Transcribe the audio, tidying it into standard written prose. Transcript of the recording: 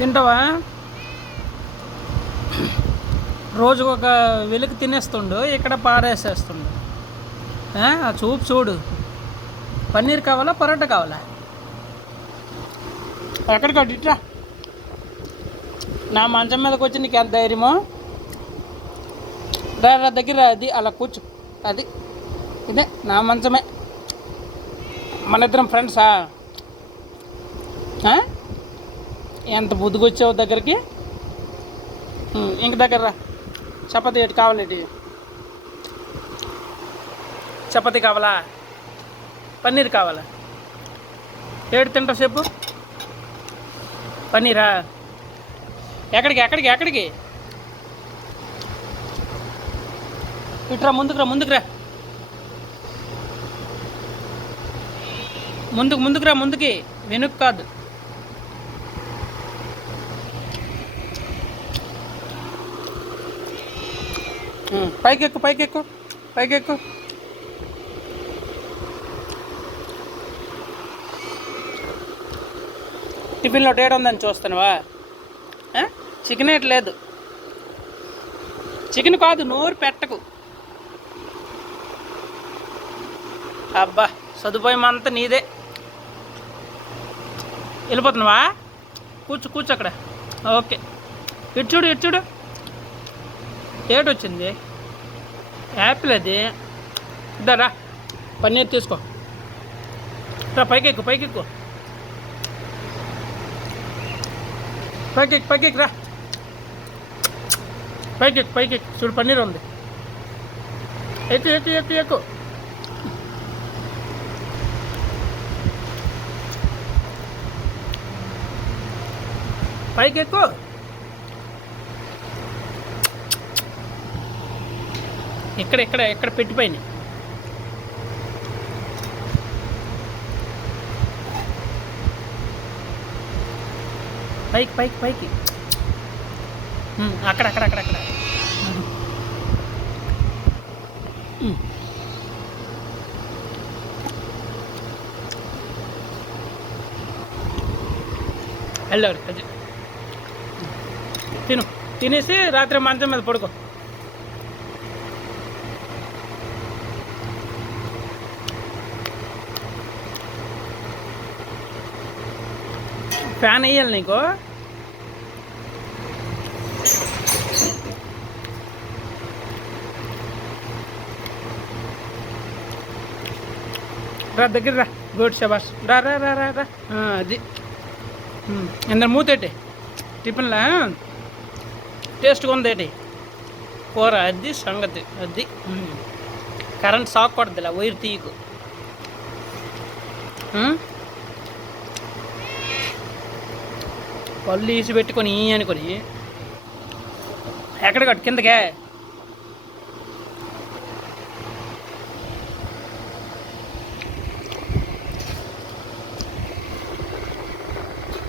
తింటావా? రోజుకు ఒక వెలికి తినేస్తుండు, ఇక్కడ పారేసేస్తుండు. ఆ చూపు చూడు. పన్నీర్ కావాలా, పరోటా కావాలా? ఎక్కడికి ఇట్లా నా మంచం మీదకి వచ్చి నీకు ఎంత ధైర్యమో? రా దగ్గర అది అలా కూర్చో. అది ఇదే నా మంచమే. మన ఇద్దరం ఫ్రెండ్సా? ఎంత బుద్ధికొచ్చావు దగ్గరికి. ఇంక దగ్గర రా. చపాతీ ఎటు కావాలేటి? చపాతీ కావాలా, పన్నీర్ కావాలా? ఏడు తింటావు చెప్పు. పన్నీరా? ఎక్కడికి ఎక్కడికి ఎక్కడికి? ఇట్రా, ముందుకురా ముందుకురా, ముందుకురా ముందుకి, వెనుక కాదు. పైకెక్కు పైకెక్కు పైకెక్కు. టిఫిన్లో టేట్ ఉందని చూస్తానువా? చికెన్ ఏటి లేదు. చికెన్ కాదు, నోరు పెట్టకు. అబ్బా, సదుపాయం అంతా నీదే. వెళ్ళిపోతున్నావా? కూర్చో అక్కడ. ఓకే, ఇటు చూడు. ఏటి వచ్చింది? యాపిల్ అది. ఇద్దరా, పన్నీర్ తీసుకో. రా పైకెక్కు పైకెక్కు రా. పైకెక్కు చూడు, పన్నీర్ ఉంది. ఎక్కు. పైకెక్కు. ఎక్కడ పెట్టి పైన. పైకి అక్కడ వెళ్ళారు. అది తినేసి రాత్రి మంచం మీద పడుకో. ఫ్యాన్ వేయాలి నీకు. రా దగ్గర రా. గుడ్ శబాష్. రా. అది అందరు మూతేటి. టిఫిన్లా టేస్ట్గా ఉందేటి కూర. అది సంగతి. అది కరెంట్ షాక్ కొడద్దులా, వైర్ తీయకు. పళ్ళు ఈసి పెట్టుకొని అనుకొని ఎక్కడ కట్టు కిందకే.